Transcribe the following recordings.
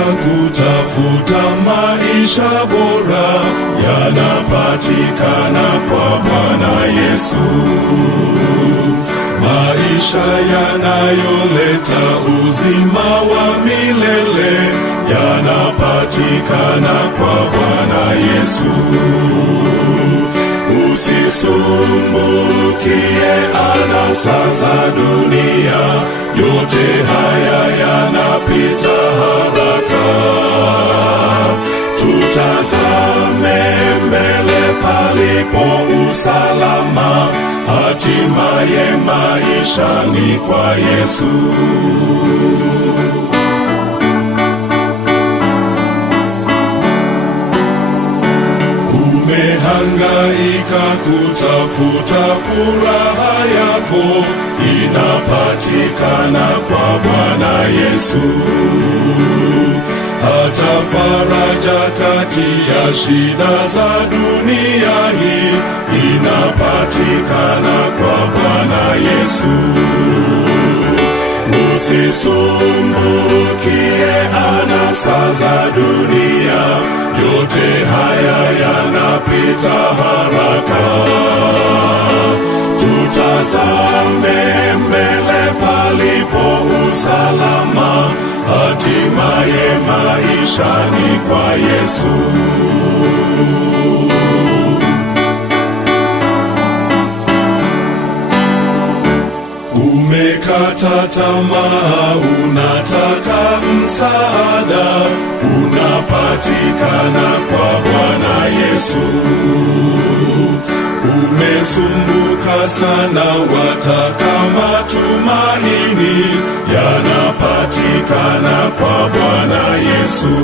kutafuta maisha bora yanapatikana kwa Bwana Yesu. Maisha yanayoleta uzima wa milele yanapatikana kwa Bwana Yesu. Usisumbukie anasa za dunia, yote haya yanapita haraka. Tutazame mbele palipo usalama, hatimaye maisha ni kwa Yesu. Umehangaika kutafuta furaha yako, inapatikana kwa Bwana Yesu. Hata faraja kati ya shida za dunia hii inapatikana kwa Bwana Yesu. Usisumbukie anasa za dunia, yote haya yanapita haraka. Tutazame mbele palipo usalama, hatimaye maisha ni kwa Yesu. Umekata tamaa, unataka msaada, unapatikana kwa Bwana Yesu. Umesumbuka sana, wataka matumaini, yanapatikana kwa Bwana Yesu.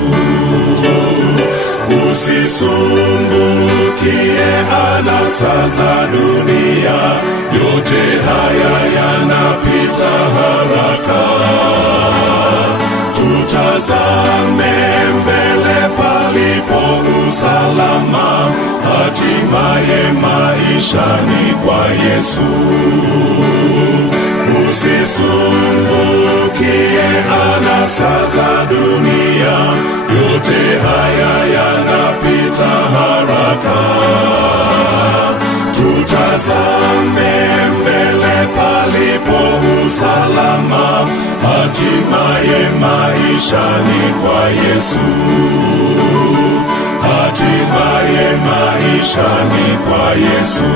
Usisumbukie anasa za dunia, yote haya yanapita haraka. Tutazame mbele palipo usalama, hatimaye maisha ni kwa Yesu. Usisumbukie anasa za dunia, yote haya yanapita haraka. Tutazame mbele palipo usalama, hatimaye maisha ni kwa Yesu. Hatimaye maisha ni kwa Yesu.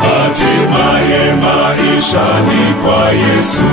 Hatimaye maisha ni kwa Yesu.